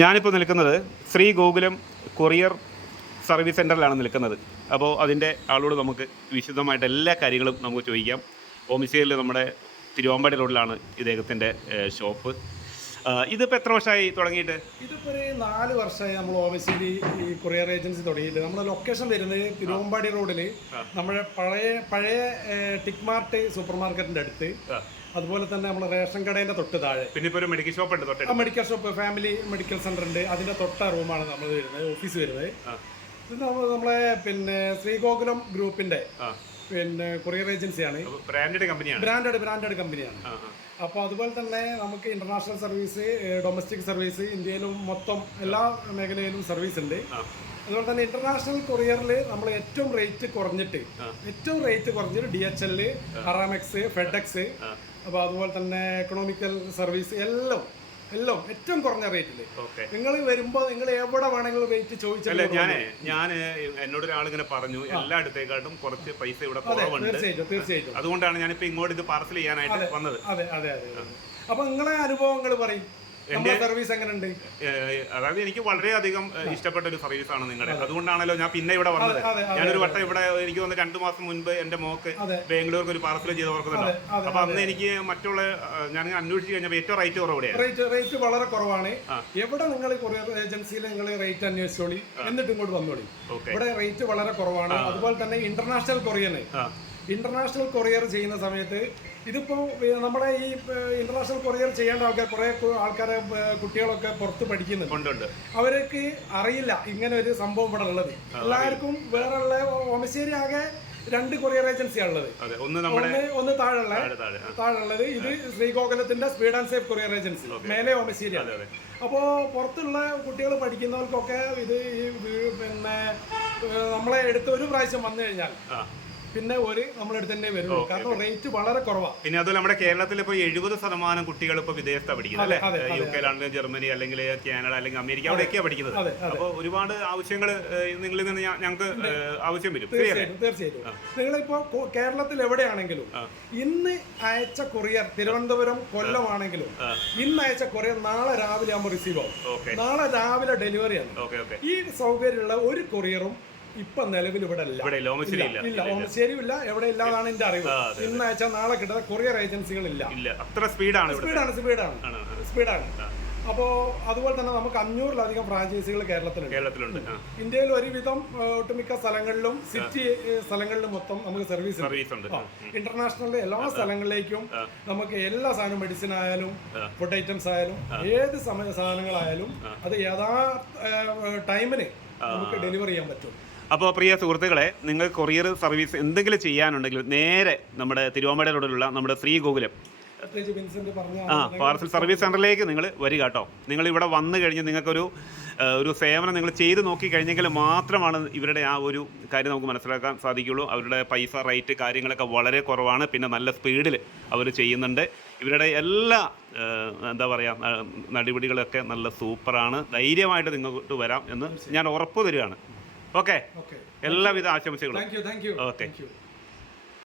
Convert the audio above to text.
ഞാനിപ്പോൾ നിൽക്കുന്നത് Shri Gokulam courier service സെൻറ്ററിലാണ് നിൽക്കുന്നത്. അപ്പോൾ അതിൻ്റെ ആളോട് നമുക്ക് വിശദമായിട്ട് എല്ലാ കാര്യങ്ങളും നമുക്ക് ചോദിക്കാം. ഓമിശ്ശേരിയിൽ നമ്മുടെ തിരുവമ്പാടി റോഡിലാണ് ഇദ്ദേഹത്തിൻ്റെ ഷോപ്പ്. ഇതിപ്പോൾ എത്ര വർഷമായി തുടങ്ങിയിട്ട്? ഇതിപ്പോൾ ഒരു 4 വർഷമായി നമ്മൾ ഓമിശ്ശേരി ഈ കൊറിയർ ഏജൻസി തുടങ്ങിയിട്ട്. നമ്മുടെ ലൊക്കേഷൻ വരുന്നത് തിരുവമ്പാടി റോഡിൽ നമ്മുടെ പഴയ ടിക് മാർട്ട് സൂപ്പർ മാർക്കറ്റിൻ്റെ അടുത്ത്, അതുപോലെ തന്നെ നമ്മുടെ റേഷൻ കടേൻ്റെ തൊട്ട് താഴെ. പിന്നെ ഇപ്പോൾ ഒരു മെഡിക്കൽ ഷോപ്പ് ഉണ്ട് തൊട്ട്. Medical shop, family medical centre ഉണ്ട്. അതിൻ്റെ തൊട്ട റൂമാണ് നമ്മൾ വരുന്നത്, ഓഫീസ് വരുന്നത്. ഇത് നമ്മളെ പിന്നെ ശ്രീഗോകുലം ഗ്രൂപ്പിൻ്റെ പിന്നെ കൊറിയർ ഏജൻസിയാണ്. ബ്രാൻഡഡ് കമ്പനിയാണ്. അപ്പോൾ അതുപോലെ തന്നെ നമുക്ക് ഇന്റർനാഷണൽ സർവീസ്, ഡൊമസ്റ്റിക് സർവീസ്, ഇന്ത്യയിലും മൊത്തം എല്ലാ മേഖലയിലും സർവീസ് ഉണ്ട്. അതുപോലെ തന്നെ ഇന്റർനാഷണൽ കൊറിയറിൽ നമ്മൾ ഏറ്റവും റേറ്റ് കുറഞ്ഞിട്ട് DHL, അറാമെക്സ്, ഫെഡെക്സ്, അപ്പോൾ അതുപോലെ തന്നെ എക്കണോമിക്കൽ സർവീസ് എല്ലാം ഏറ്റവും കുറഞ്ഞ റേറ്റിൽ. നിങ്ങൾ വരുമ്പോൾ നിങ്ങൾ എവിടെ വേണമെങ്കിലും റേറ്റ് ചോദിച്ചാൽ. ഞാൻ എന്നോട് ഒരാളിങ്ങനെ പറഞ്ഞു എല്ലായിടത്തേക്കാട്ടും കുറച്ച് പൈസ ഇവിടെ കുറവുണ്ട്. തീർച്ചയായിട്ടും അതുകൊണ്ടാണ് ഞാനിപ്പോൾ ഇങ്ങോട്ട് ഇത് പാർസൽ ചെയ്യാനായിട്ട് വന്നത്. അതെ. അപ്പൊ നിങ്ങളെ അനുഭവങ്ങൾ പറയും. സർവീസ് എങ്ങനെയുണ്ട്? അതായത് എനിക്ക് വളരെയധികം ഇഷ്ടപ്പെട്ട ഒരു സർവീസാണ് നിങ്ങളുടെ. അതുകൊണ്ടാണല്ലോ ഞാൻ പിന്നെ ഇവിടെ വന്നത്. ഞാനൊരു വട്ടം ഇവിടെ എനിക്ക് വന്ന് 2 മാസം മുൻപ് എന്റെ മോക്ക് ബാംഗ്ലൂർക്ക് ഒരു പാർസൽ ചെയ്ത് ഓർക്കുന്നുണ്ടോ? അപ്പൊ അന്ന് എനിക്ക് മറ്റുള്ള ഞാൻ അന്വേഷിച്ച് കഴിഞ്ഞപ്പോൾ ഏറ്റവും റേറ്റ് കുറവ്. റേറ്റ് വളരെ കുറവാണ്. എവിടെ നിങ്ങൾ കൊറിയർ ഏജൻസിയിൽ നിങ്ങൾ റേറ്റ് അന്വേഷിച്ചോളി, എന്നിട്ട് ഇങ്ങോട്ട് വന്നോളി. ഇവിടെ റേറ്റ് വളരെ കുറവാണ്. അതുപോലെ തന്നെ ഇന്റർനാഷണൽ കൊറിയർ ചെയ്യുന്ന സമയത്ത് ഇതിപ്പോൾ നമ്മുടെ ഈ ഇന്റർനാഷണൽ കൊറിയർ ചെയ്യേണ്ട കുറേ ആൾക്കാരെ കുട്ടികളൊക്കെ പുറത്ത് പഠിക്കുന്നുണ്ട്. അവർക്ക് അറിയില്ല ഇങ്ങനെ ഒരു സംഭവം ഇവിടെ ഉള്ളത്. എല്ലാവർക്കും വേറെയുള്ള ഓമശ്ശേരി ആകെ 2 കൊറിയർ ഏജൻസിയാണ് ഉള്ളത്. ഒന്ന് താഴെയുള്ളത് ഇത് ശ്രീഗോകുലത്തിന്റെ speed and safe courier agency, മേലെ ഓമശ്ശേരിയാണ്. അപ്പോൾ പുറത്തുള്ള കുട്ടികൾ പഠിക്കുന്നവർക്കൊക്കെ ഇത് പിന്നെ നമ്മളെ എടുത്ത് ഒരു പ്രാവശ്യം വന്നു കഴിഞ്ഞാൽ പിന്നെ നമ്മളെടുത്ത് തന്നെ വരുള്ളൂ. കാരണം റേറ്റ് വളരെ കുറവാണ്. പിന്നെ അതുപോലെ നമ്മുടെ കേരളത്തിൽ ഇപ്പോൾ 70% കുട്ടികൾ ഇപ്പോൾ വിദേശത്താണ് പഠിക്കുന്നത് അല്ലേ? UK ലാണെങ്കിൽ ജർമ്മനി, അല്ലെങ്കിൽ കാനഡ, അല്ലെങ്കിൽ അമേരിക്ക, അവിടെയൊക്കെയാണ് പഠിക്കുന്നത്. അപ്പോൾ ഒരുപാട് ആവശ്യങ്ങൾ നിങ്ങളിൽ നിന്ന് ഞങ്ങൾക്ക് ആവശ്യം വരും. തീർച്ചയായിട്ടും നിങ്ങളിപ്പോ കേരളത്തിൽ എവിടെയാണെങ്കിലും ഇന്ന് അയച്ച കൊറിയർ തിരുവനന്തപുരം, കൊല്ലമാണെങ്കിലും ഇന്ന് അയച്ച കൊറിയർ നാളെ രാവിലെ ആകുമ്പോൾ റിസീവ് ആവും. നാളെ രാവിലെ ഡെലിവറിയാണ്. ഈ സൗകര്യമുള്ള ഒരു കൊറിയറും ഇപ്പൊ നിലവിൽ ഇവിടെ ഇല്ല. ഓമശ്ശേരി ഇല്ല, എവിടെ ഇല്ലാതാണ് എന്റെ അറിവ്. ഇന്ന് അയച്ചാൽ നാളെ കിട്ടുന്ന കൊറിയർ ഏജൻസികളില്ല. അത്ര സ്പീഡാണ്. അപ്പോൾ അതുപോലെ തന്നെ നമുക്ക് 500-ലധികം ഫ്രാഞ്ചൈസികൾ കേരളത്തിലുണ്ട്. ഇന്ത്യയിൽ ഒരുവിധം ഒട്ടുമിക്ക സ്ഥലങ്ങളിലും സിറ്റി സ്ഥലങ്ങളിലും മൊത്തം നമുക്ക് സർവീസ് ഉണ്ട്. ഇന്റർനാഷണൽ എല്ലാ സ്ഥലങ്ങളിലേക്കും നമുക്ക് എല്ലാ സാധനവും, മെഡിസിൻ ആയാലും ഫുഡ് ഐറ്റംസ് ആയാലും ഏത് സാധനങ്ങളായാലും അത് ടൈമിന് നമുക്ക് ഡെലിവറി ചെയ്യാൻ പറ്റും. അപ്പോൾ പ്രിയ സുഹൃത്തുക്കളെ, നിങ്ങൾ കൊറിയർ സർവീസ് എന്തെങ്കിലും ചെയ്യാനുണ്ടെങ്കിൽ നേരെ നമ്മുടെ തിരുവമ്പാടി റോഡിലുള്ള നമ്മുടെ ശ്രീ ഗോകുലം പാർസൽ സർവീസ് സെൻ്ററിലേക്ക് നിങ്ങൾ വരിക കേട്ടോ. നിങ്ങൾ ഇവിടെ വന്നു കഴിഞ്ഞ് നിങ്ങൾക്കൊരു സേവനം നിങ്ങൾ ചെയ്ത് നോക്കി കഴിഞ്ഞെങ്കിൽ മാത്രമാണ് ഇവരുടെ ആ ഒരു കാര്യം നമുക്ക് മനസ്സിലാക്കാൻ സാധിക്കുള്ളൂ. അവരുടെ പൈസ, റേറ്റ് കാര്യങ്ങളൊക്കെ വളരെ കുറവാണ്. പിന്നെ നല്ല സ്പീഡിൽ അവർ ചെയ്യുന്നുണ്ട്. ഇവരുടെ എല്ലാ എന്താ പറയുക നടപടികളൊക്കെ നല്ല സൂപ്പറാണ്. ധൈര്യമായിട്ട് നിങ്ങൾക്ക് വരാം എന്ന് ഞാൻ ഉറപ്പ് തരികയാണ്. ഓക്കെ, എല്ലാവിധ ആശംസകളും. ഓക്കെ.